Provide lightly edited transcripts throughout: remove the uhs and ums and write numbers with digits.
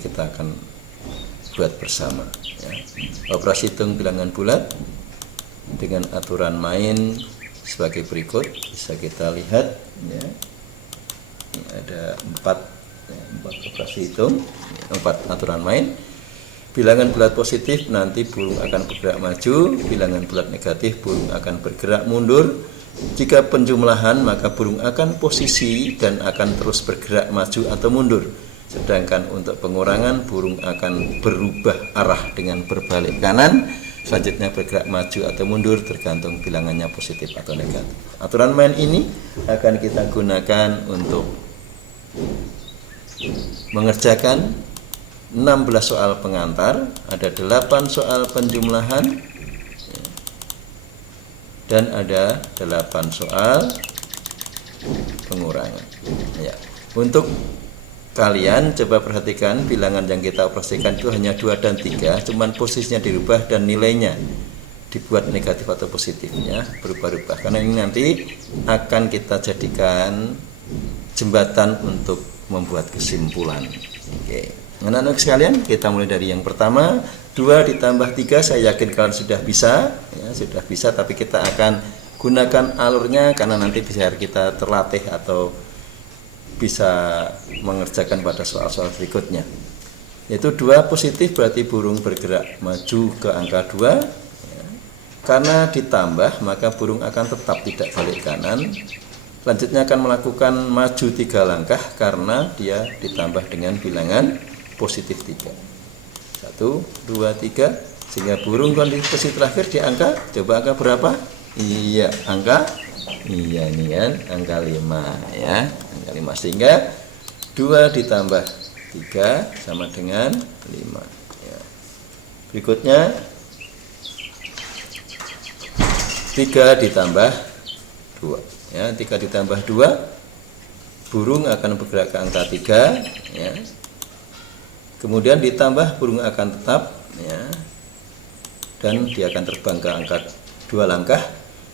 kita akan buat bersama ya. Operasi hitung bilangan bulat dengan aturan main sebagai berikut. Bisa kita lihat ya. Ini ada 4 operasi hitung, 4 aturan main. Bilangan bulat positif nanti burung akan bergerak maju, bilangan bulat negatif burung akan bergerak mundur. Jika penjumlahan maka burung akan posisi dan akan terus bergerak maju atau mundur. Sedangkan untuk pengurangan burung akan berubah arah dengan berbalik kanan, selanjutnya bergerak maju atau mundur tergantung bilangannya positif atau negatif. Aturan main ini akan kita gunakan untuk mengerjakan 16 soal pengantar, ada 8 soal penjumlahan dan ada 8 soal pengurangan ya. Untuk kalian coba perhatikan bilangan yang kita operasikan itu hanya 2 dan 3, cuman posisinya dirubah dan nilainya dibuat negatif atau positifnya berubah-ubah, karena ini nanti akan kita jadikan jembatan untuk membuat kesimpulan. Oke, anak-anak sekalian, kita mulai dari yang pertama. 2 ditambah 3, saya yakin kalian sudah bisa ya, sudah bisa, tapi kita akan gunakan alurnya karena nanti biar kita terlatih atau bisa mengerjakan pada soal-soal berikutnya. Yaitu 2 positif berarti burung bergerak maju ke angka 2 ya. Karena ditambah maka burung akan tetap tidak balik kanan. Selanjutnya akan melakukan maju 3 langkah karena dia ditambah dengan bilangan positif 3. 1, 2, 3, sehingga burung kondisi posisi terakhir di angka, coba angka berapa? Iya, iya nih kan, angka 5 ya, angka 5, sehingga 2 ditambah 3 sama dengan 5 ya. Berikutnya 3 ditambah 2 ya, 3 ditambah 2 burung akan bergerak ke angka 3 ya. Kemudian ditambah burung akan tetap ya, dan dia akan terbang ke angka 2 langkah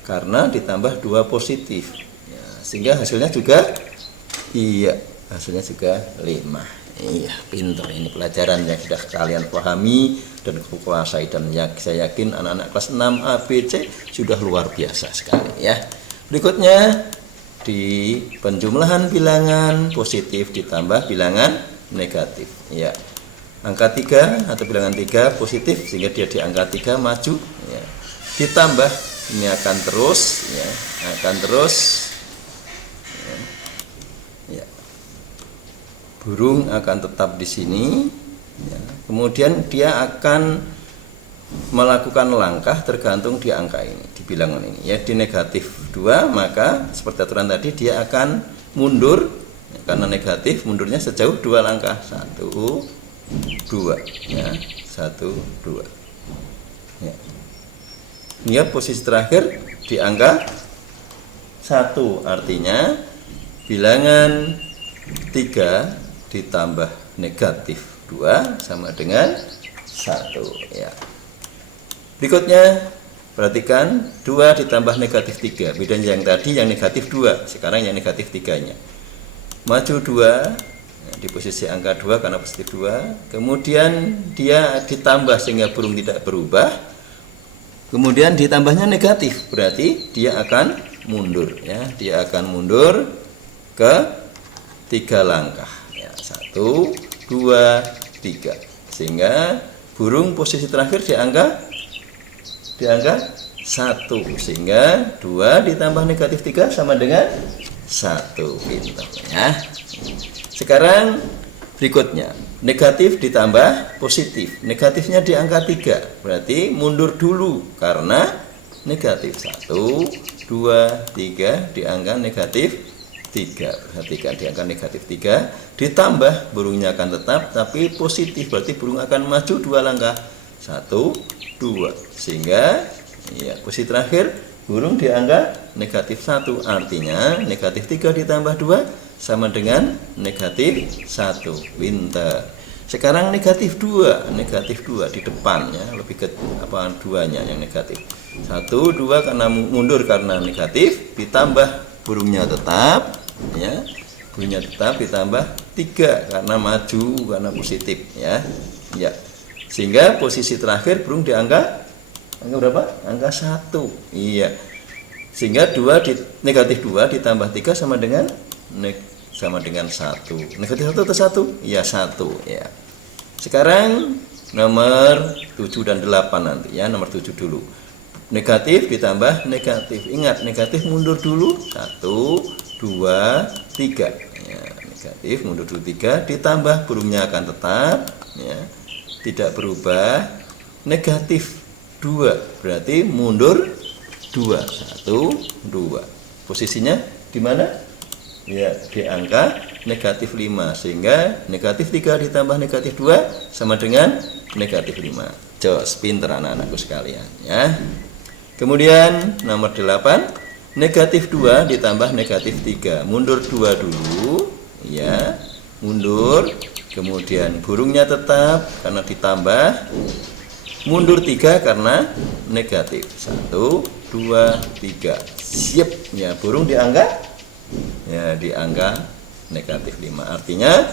karena ditambah 2 positif ya, sehingga hasilnya juga iya, hasilnya juga 5. Iya, pintar ini pelajaran yang sudah kalian pahami dan kuasai, dan saya yakin anak-anak kelas 6 ABC sudah luar biasa sekali ya. Berikutnya di penjumlahan bilangan positif ditambah bilangan negatif ya. Angka 3 atau bilangan 3 positif sehingga dia di angka 3 maju ya. Ditambah ini akan terus ya, akan terus ya. Ya. Burung akan tetap di sini ya. Kemudian dia akan melakukan langkah tergantung di angka ini, di bilangan ini ya. Di negatif 2 maka seperti aturan tadi dia akan mundur ya, karena negatif mundurnya sejauh 2 langkah, 1, 2 ya, 1, 2 ya. Ini posisi terakhir di angka 1, artinya bilangan 3 ditambah negatif 2 sama dengan 1 ya. Berikutnya perhatikan 2 ditambah negatif 3, bedanya yang tadi yang negatif 2, sekarang yang negatif 3 nya. Maju 2 di posisi angka 2 karena positif 2, kemudian dia ditambah sehingga burung tidak berubah, kemudian ditambahnya negatif berarti dia akan mundur ya, dia akan mundur ke 3 langkah ya, 1, 2, 3, sehingga burung posisi terakhir di angka 1, sehingga 2 ditambah negatif 3 sama dengan 1, pintar ya. Sekarang berikutnya negatif ditambah positif, negatifnya di angka 3 berarti mundur dulu karena negatif 1, 2, 3 di angka negatif 3. Perhatikan di angka negatif 3 ditambah burungnya akan tetap tapi positif berarti burung akan maju 2 langkah, 1, 2, sehingga ya, posisi terakhir burung di angka negatif 1, artinya negatif 3 ditambah 2 sama dengan negatif 1. Pintar. Sekarang negatif 2 di depan ya, lebih ke apa 2-nya yang negatif. 1, 2 karena mundur karena negatif, ditambah burungnya tetap ya. Burungnya tetap ditambah 3 karena maju, karena positif ya. Ya. Sehingga posisi terakhir burung di angka berapa? Angka 1. Iya. Sehingga negatif 2 ditambah 3 sama dengan 1. Negatif 1 atau 1? Ya 1 ya. Sekarang nomor 7 dan 8 nanti ya, nomor 7 dulu. Negatif ditambah negatif. Ingat, negatif mundur dulu 1, 2, 3. Ya, negatif mundur dulu 3 ditambah burungnya akan tetap ya, tidak berubah. Negatif 2 berarti mundur 2. 1, 2. Posisinya di mana? Ya, di angka negatif 5. Sehingga negatif 3 ditambah negatif 2 sama dengan negatif 5. Jos, pinter anak-anakku sekalian ya. Kemudian nomor 8, negatif 2 ditambah negatif 3. Mundur 2 dulu ya. Mundur. Kemudian burungnya tetap karena ditambah. Mundur 3 karena negatif. 1, 2, 3. Siap ya, burung di angka ya, di angka negatif 5. Artinya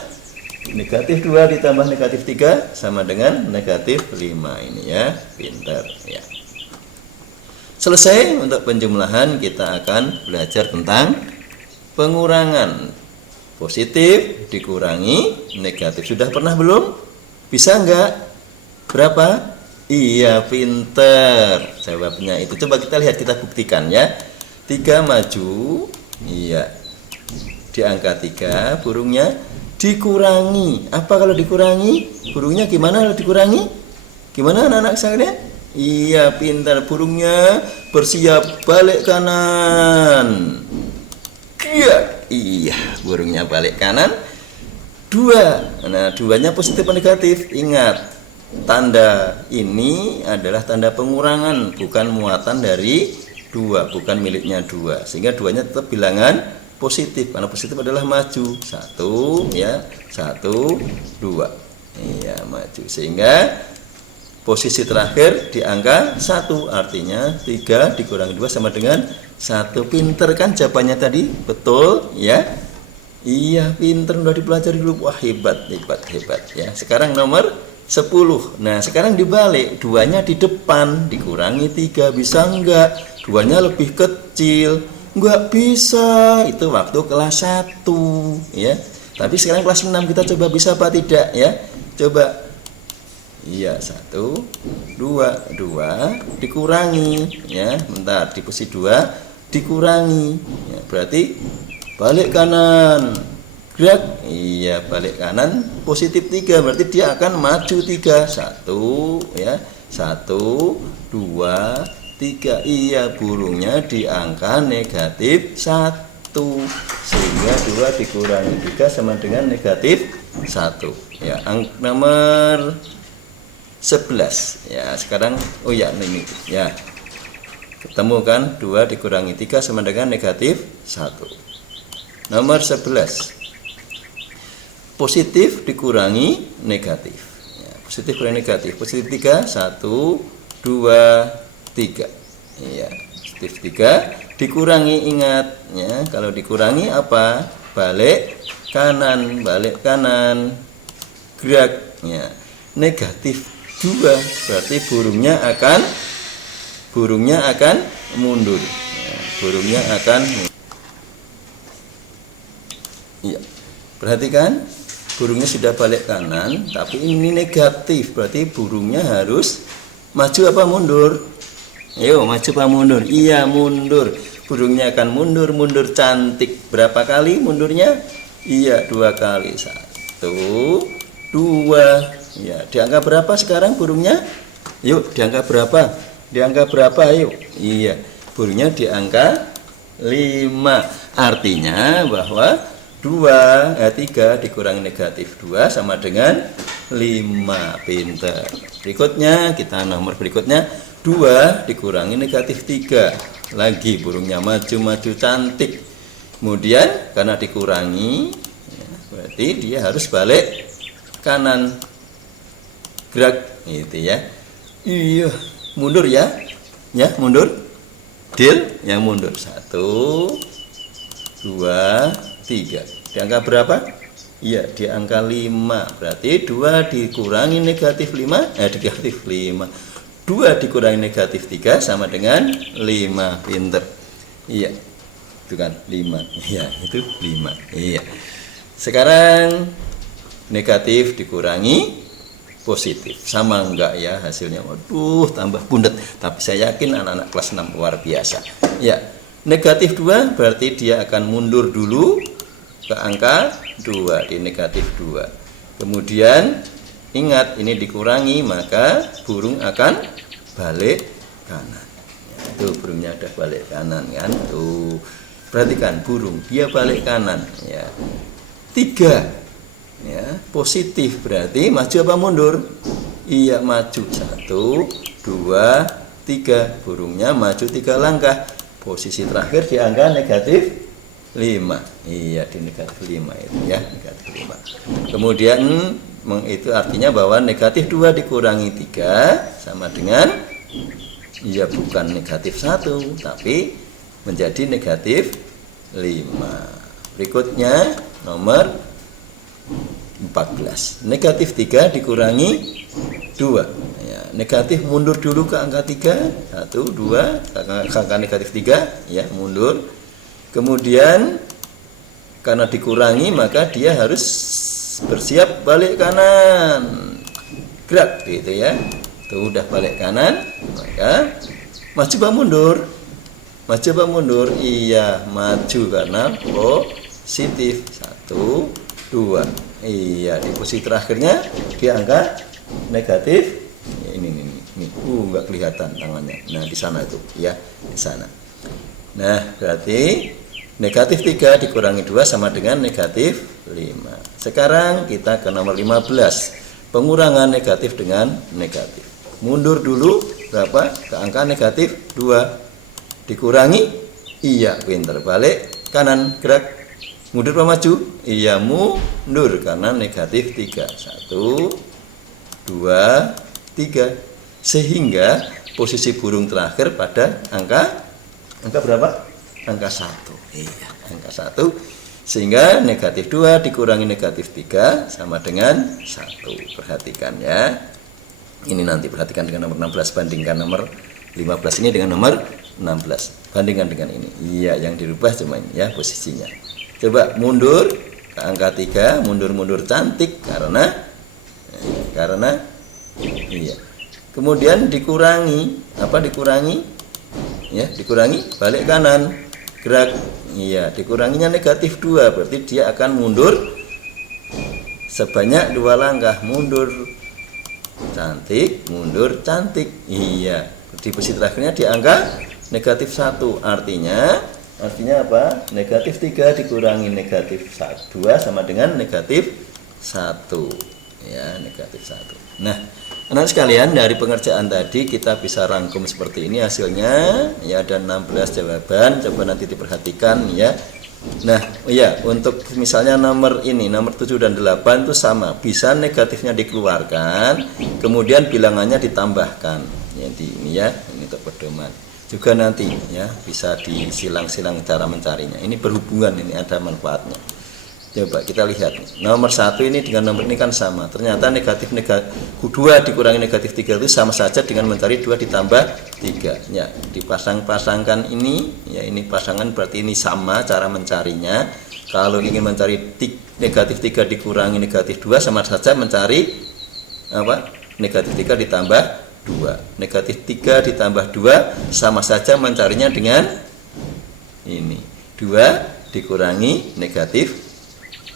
negatif 2 ditambah negatif 3 sama dengan negatif 5 ini ya. Pintar ya. Selesai untuk penjumlahan, kita akan belajar tentang pengurangan. Positif dikurangi negatif. Sudah pernah belum? Bisa enggak? Berapa? Iya, pinter. Jawabnya itu. Coba kita lihat, kita buktikan ya. 3 maju. Iya. Di angka 3 burungnya dikurangi. Apa kalau dikurangi? Burungnya gimana kalau dikurangi? Gimana anak-anak sekalian? Iya, pintar. Burungnya bersiap balik kanan. Iya, burungnya balik kanan. 2. Nah, 2-nya positif atau negatif? Ingat, tanda ini adalah tanda pengurangan, bukan muatan dari 2, bukan miliknya 2. Sehingga 2-nya tetap bilangan positif, karena positif adalah maju. 1 ya, 1, 2. Iya, maju. Sehingga posisi terakhir di angka 1, artinya 3 dikurangi 2 sama dengan 1. Pinter kan jawabannya tadi? Betul ya? Iya, pinter, udah dipelajari dulu. Wah, hebat ya. Sekarang nomor 10. Nah, sekarang dibalik, 2-nya di depan, dikurangi 3, bisa enggak? 2-nya lebih kecil. Enggak bisa. Itu waktu kelas 1 ya. Tapi sekarang kelas 6 kita coba bisa apa tidak ya? Coba. Iya, 1, 2 dikurangi ya. Bentar, di posisi 2 dikurangi ya, berarti balik kanan. Gerak. Iya, balik kanan positif 3, berarti dia akan maju 3. 1 ya. 1, 2, 3. Iya, burungnya di angka negatif 1. Sehingga 2 dikurangi 3 sama dengan negatif 1. Ya, nomor 11 ya. Sekarang oh ya, ini ya, ketemu kan, 2 dikurangi 3 sama dengan negatif 1. Nomor 11, positif dikurangi negatif ya, positif kurangi negatif. Positif 3, 1, 2, 3 ya. Positif 3 dikurangi, ingat ya, kalau dikurangi apa? Balik kanan, gerak ya. Negatif 2 berarti burungnya akan mundur ya, burungnya akan iya. Perhatikan, burungnya sudah balik kanan, tapi ini negatif, berarti burungnya harus maju apa mundur? Ayo, maju apa mundur? Iya, mundur. Burungnya akan mundur cantik. Berapa kali mundurnya? Iya, 2 kali. 1, 2. Ya, di angka berapa sekarang burungnya? Yuk, di angka berapa? Di angka berapa? Yuk. Iya, burungnya di angka 5. Artinya bahwa 3 dikurangi negatif 2 sama dengan 5. Pinter. Berikutnya, kita nomor berikutnya 2 dikurangi negatif 3. Lagi burungnya maju cantik. Kemudian karena dikurangi ya, berarti dia harus balik kanan. Gerak gitu ya. Iya, mundur ya. Ya, mundur. Deal, yang mundur. 1, 2, 3. Di angka berapa? Iya, di angka 5. Berarti 2 dikurangi negatif 5, negatif 5. 2 dikurangi negatif 3 sama dengan 5. Pinter. Iya. Itu kan 5. Iya, itu 5. Iya. Sekarang negatif dikurangi positif. Sama enggak ya hasilnya? Waduh, tambah bundet. Tapi saya yakin anak-anak kelas 6 luar biasa. Ya, negatif 2 berarti dia akan mundur dulu ke angka 2 di negatif 2. Kemudian ingat ini dikurangi maka burung akan balik kanan. Ya, tuh burungnya ada balik kanan kan. Tuh. Perhatikan burung dia balik kanan ya. 3 ya, positif berarti maju apa mundur? Iya maju. 1, 2, 3. Burungnya maju 3 langkah. Posisi terakhir di angka negatif 5. Iya di negatif 5 itu ya, negatif 5. Kemudian itu artinya bahwa negatif 2 dikurangi 3 sama dengan ya bukan negatif 1 tapi menjadi negatif 5. Berikutnya nomor 14. Negatif 3 dikurangi 2 ya, negatif mundur dulu ke angka 3. 1, 2 ke angka negatif 3 ya, mundur. Kemudian karena dikurangi maka dia harus bersiap balik kanan, gerak gitu ya. Tuh udah balik kanan maka maju apa mundur? Maju apa mundur? Iya maju karena positif. 1, 2. Iya di posisi terakhirnya di angka negatif ini nggak kelihatan tangannya. Nah di sana itu ya, di sana. Nah berarti negatif 3 dikurangi 2 sama dengan negatif 5. Sekarang kita ke nomor 15. Pengurangan negatif dengan negatif. Mundur dulu berapa? Ke angka negatif 2. Dikurangi? Iya pinter. Balik kanan gerak. Mundur apa maju? Iya mundur karena negatif 3. 1, 2, 3. Sehingga posisi burung terakhir pada angka berapa? Angka 1. Iya, angka 1. Sehingga negatif 2 dikurangi negatif 3 sama dengan 1. Perhatikan ya. Ini nanti perhatikan dengan nomor 16 bandingkan nomor 15 ini dengan nomor 16. Bandingkan dengan ini. Iya, yang dirubah cuma ini ya posisinya. Coba mundur ke angka 3, mundur-mundur cantik karena iya. Kemudian dikurangi, apa dikurangi? Ya, dikurangi balik kanan, gerak. Iya, dikuranginya negatif 2, berarti dia akan mundur sebanyak 2 langkah, mundur cantik, mundur cantik. Iya, di posisi terakhirnya di angka negatif 1. Artinya apa? Negatif 3 dikurangi negatif 2 sama dengan negatif 1. Ya, negatif 1. Nah, anak sekalian, dari pengerjaan tadi kita bisa rangkum seperti ini hasilnya. Ya, ada 16 jawaban. Coba nanti diperhatikan ya. Nah, ya, untuk misalnya nomor ini, nomor 7 dan 8 itu sama. Bisa negatifnya dikeluarkan, kemudian bilangannya ditambahkan. Jadi ini ya, ini untuk pedoman. Juga nanti ya bisa disilang-silang cara mencarinya. Ini berhubungan, ini ada manfaatnya. Coba kita lihat. Nomor 1 ini dengan nomor ini kan sama. Ternyata negatif 2 dikurangi negatif 3 itu sama saja dengan mencari 2 ditambah 3. Ya, dipasang-pasangkan ini, ya ini pasangan berarti ini sama cara mencarinya. Kalau ingin mencari negatif 3 dikurangi negatif 2 sama saja mencari apa? Negatif 3 ditambah 2. Negatif 3 ditambah 2 sama saja mencarinya dengan ini. 2 dikurangi negatif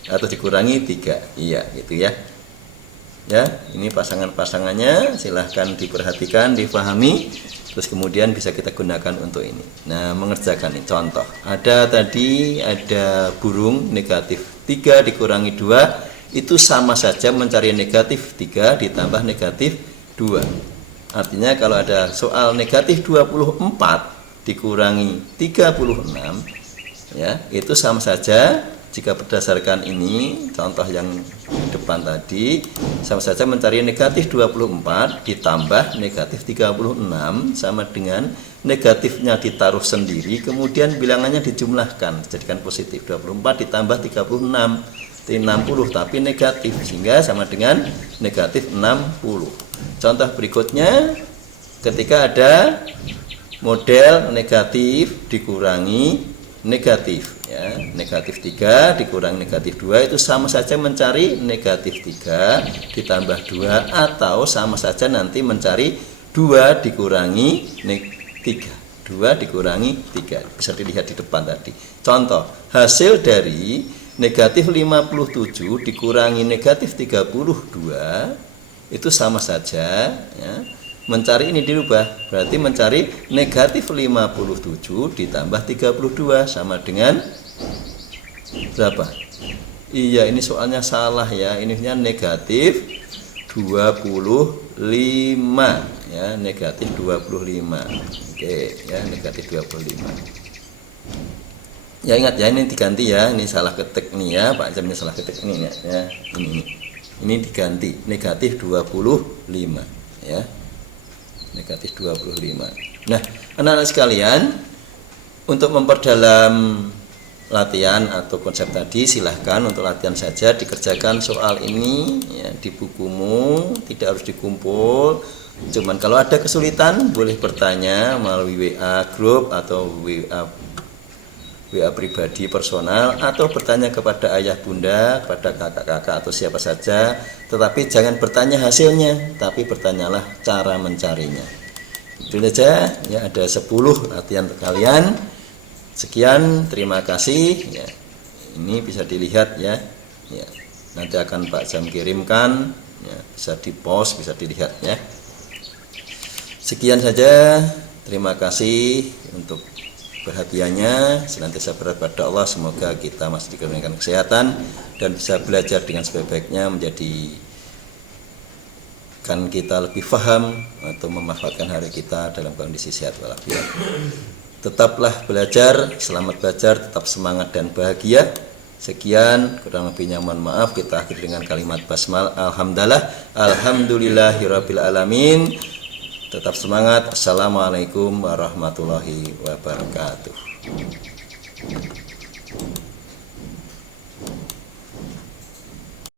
atau dikurangi 3. Iya, gitu ya. Ya, ini pasangan-pasangannya silahkan diperhatikan, difahami, terus kemudian bisa kita gunakan untuk ini. Nah, mengerjakan ini contoh. Ada burung negatif 3 dikurangi 2 itu sama saja mencari negatif 3 ditambah negatif 2. Artinya kalau ada soal negatif 24 dikurangi 36 ya, itu sama saja jika berdasarkan ini contoh yang di depan tadi, sama saja mencari negatif 24 ditambah negatif 36 sama dengan negatifnya ditaruh sendiri kemudian bilangannya dijumlahkan jadikan positif. 24 ditambah 36 60 tapi negatif, sehingga sama dengan negatif 60. Contoh berikutnya, ketika ada model negatif dikurangi negatif, ya, negatif 3 dikurangi negatif 2 itu sama saja mencari negatif 3 ditambah 2, atau sama saja nanti mencari 2 dikurangi 3, 2 dikurangi 3. Bisa dilihat di depan tadi. Contoh, hasil dari negatif 57 dikurangi negatif 32 itu sama saja, ya. Mencari ini dirubah, berarti mencari negatif 57 ditambah 32 sama dengan berapa? Iya, ini soalnya salah ya. Ininya negatif 25 ya, negatif 25. Oke, ya, negatif 25. Ya, ingat ya, ini diganti ya. Ini salah ketik nih ya, Pak Jamnya salah ketik ini ya. Ini diganti negatif 25 ya. Negatif 25. Nah, anak-anak sekalian, untuk memperdalam latihan atau konsep tadi, silahkan untuk latihan saja dikerjakan soal ini ya, di bukumu, tidak harus dikumpul. Cuman kalau ada kesulitan boleh bertanya melalui WA grup atau WA pribadi personal, atau bertanya kepada ayah bunda, kepada kakak-kakak atau siapa saja, tetapi jangan bertanya hasilnya, tapi bertanyalah cara mencarinya. Itu saja ya, ada 10 latihan untuk kalian. Sekian, terima kasih ya. Ini bisa dilihat ya. Ya, nanti akan Pak Jam kirimkan ya, bisa di-post, bisa dilihat ya. Sekian saja, terima kasih untuk perhatiannya. Senantiasa berharap pada Allah, semoga kita masih diberikan kesehatan dan bisa belajar dengan sebaik-baiknya, menjadikan kita lebih paham atau memanfaatkan hari kita dalam kondisi sehat walafiat. Tetaplah belajar, selamat belajar, tetap semangat dan bahagia. Sekian, kurang lebihnya mohon maaf. Kita akhiri dengan kalimat basmal. Alhamdulillahirabbil alamin. Tetap semangat. Assalamualaikum warahmatullahi wabarakatuh.